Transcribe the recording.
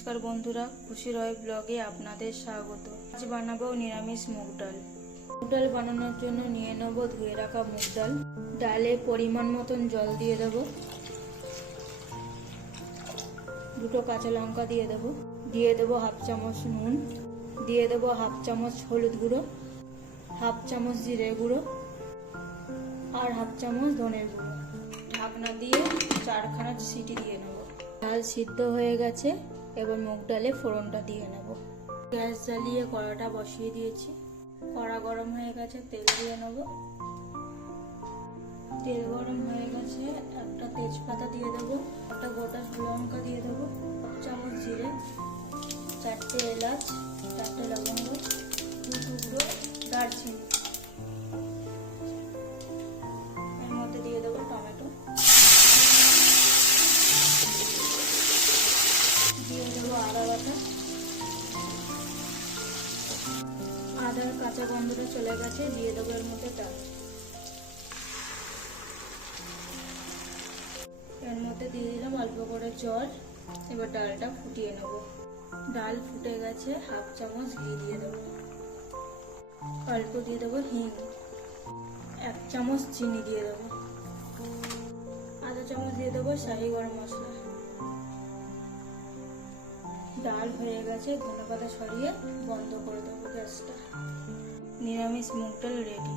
নমস্কার বন্ধুরা, খুশি রয় ব্লগে আপনাদের স্বাগত। আজ বানাবো নিরামিষ মুগ ডাল। মুগ ডাল বানানোর জন্য নিয়ে নেব ধুয়ে রাখা মুগ ডাল। ডালে পরিমাণ মতন জল দিয়ে দেব, দুটো কাঁচা লঙ্কা দিয়ে দেব হাফ চামচ নুন, দিয়ে দেব হাফ চামচ হলুদ গুঁড়ো, হাফ চামচ জিরে গুঁড়ো আর হাফ চামচ ধনের গুঁড়ো। ঢাকনা দিয়ে 4খানা সিটি দিয়ে নেব। ডাল সিদ্ধ হয়ে গেছে, এবার মুগ ডালে ফোড়নটা দিয়ে নেব। গ্যাস জ্বালিয়ে কড়াটা বসিয়ে দিয়েছি। কড়া গরম হয়ে গেছে, তেল দিয়ে নেব। তেল গরম হয়ে গেছে, একটা তেজপাতা দিয়ে দেবো, একটা গোটা লঙ্কা দিয়ে দেবো, 1 চামচ জিরে, 4টে এলাচ, 4টে লবঙ্গ, 2 টুকরো দারচিনি। এর মধ্যে দিয়ে দেবো টমেটো, দিয়ে দেবো আদা বাটা। আদার কাঁচা গন্ধটা চলে গেছে, দিয়ে দেবো এর মধ্যে ডাল। এর মধ্যে দিয়ে দিলাম অল্প করে জল। এবার ডালটা ফুটিয়ে নেব। ডাল ফুটে গেছে, হাফ চামচ ঘি দিয়ে দেবো, অল্প দিয়ে দেবো হিং, 1 চামচ চিনি দিয়ে দেবো, আধা চামচ দিয়ে দেবো শাহি গরম মশলা। ডাল হয়ে গেছে, ধনেপাতা ছড়িয়ে বন্ধ করে দেবো গ্যাসটা। নিরামিষ মুগ ডাল রেডি।